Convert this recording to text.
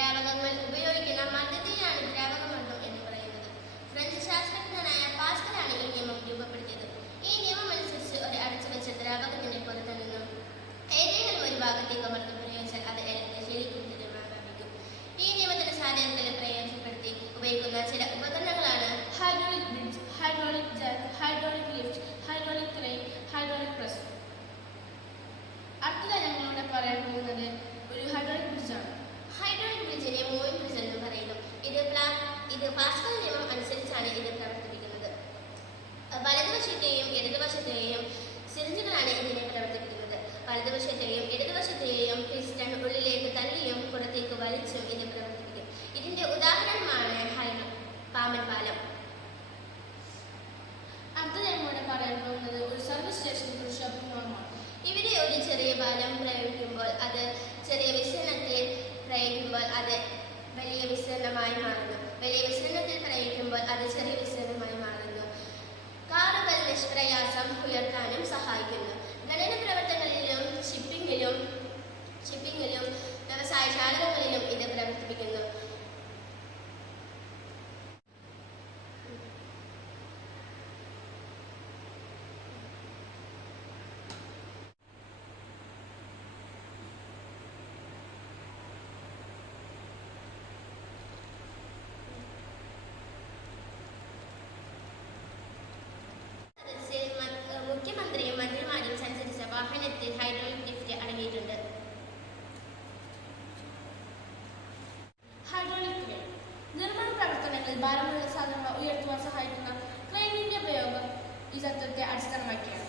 ദ്രാവകങ്ങൾ ഉപയോഗിക്കുന്ന മർദ്ദത്തെയാണ് ദ്രാവകമർദ്ദം എന്ന് പറയുന്നത്. ഫ്രഞ്ച് ശാസ്ത്രജ്ഞനായ പാസ്കലാണ് ഈ നിയമം രൂപപ്പെടുത്തിയത്. ഈ നിയമം അനുസരിച്ച് ഒരു അടച്ചുവെച്ച ദ്രാവകത്തിന്റെ പുറത്തു നിന്നും ഏതെങ്കിലും ഒരു ഭാഗത്തേക്ക് മർദ്ദം പ്രയോഗിച്ചാൽ അത് ശരീരത്തിലേക്ക്. ഈ നിയമത്തിന്റെ സാധ്യതകളെ പ്രയോജനപ്പെടുത്തി ഉപയോഗിക്കുന്ന ചില ഉപകരണങ്ങളാണ് hydraulic bridge, hydraulic Jack, hydraulic lift, hydraulic crane, hydraulic press. അടുത്തതായി ഞങ്ങളിവിടെ പറയാൻ പോകുന്നത് ഒരു ഹൈഡ്രോളിക് ബ്രിഡ്ജാണ്. ഹൈഡ്രോളിക് ബ്രിഡ്ജിനെ മൂവിംഗ് ബ്രിഡ്ജ് എന്ന് പറയുന്നു. ഇത് പാസ്കൽ നിയമം അനുസരിച്ചാണ് ഇത് പ്രവർത്തിപ്പിക്കുന്നത്. വലതുവശത്തെയും ഇടതുവശത്തെയും സിറിഞ്ചുകളാണ് ഇതിനെ പ്രവർത്തിപ്പിക്കുന്നത്. വലതുവശത്തെയും ഇടതുവശത്തെയും പിസ്റ്റൺ ഉള്ളിലേക്ക് തള്ളിയും പുറത്തേക്ക് വലിച്ചും ഇത് പ്രവർത്തിപ്പിക്കും. ഇതിന്റെ ഉദാഹരണമാണ് പാമ്പൻ പാലം. അടുത്തത് ഞങ്ങളിവിടെ പറയാൻ പോകുന്നത് ഒരു സർവീസ് സ്റ്റേഷൻ ഒരു ഷോപ്പിംഗ് മാളാണ്. ഇവിടെ ഒരു ചെറിയ പാലം പ്രയോഗിക്കുമ്പോൾ അത് ചെറിയ വിസ്തീർണത്തിൽ പ്രയോഗിക്കുമ്പോൾ അത് വലിയ വിസ്തീർണമായി മാറുന്നു. വലിയ വിസ്തീർണത്തിൽ പ്രയോഗിക്കുമ്പോൾ അത് ചെറിയ വിസ്തീർണമായി മാറുന്നു. കാറുകൾ നിഷ്പ്രയാസം ഉയർത്താനും സഹായിക്കുന്നു. ഖനന പ്രവർത്തനങ്ങളിലും ഷിപ്പിംഗിലും വ്യവസായശാലകളിലും ഇത് പ്രവർത്തിപ്പിക്കുന്നു. മുഖ്യമന്ത്രിയും മന്ത്രിമാരും സഞ്ചരിച്ച വാഹനത്തിൽ ഹൈഡ്രോളിക് ലിഫ്റ്റ് അടങ്ങിയിട്ടുണ്ട്. ഹൈഡ്രോളിക് ക്രെയിൻ നിർമ്മാണ പ്രവർത്തനങ്ങളിൽ ഭാരമുള്ള സാധനങ്ങൾ ഉയർത്തുവാൻ സഹായിക്കുന്ന ക്രെയിനിന്റെ ഉപയോഗം ഈ തത്വത്തെ അടിസ്ഥാനമാക്കിയാണ്.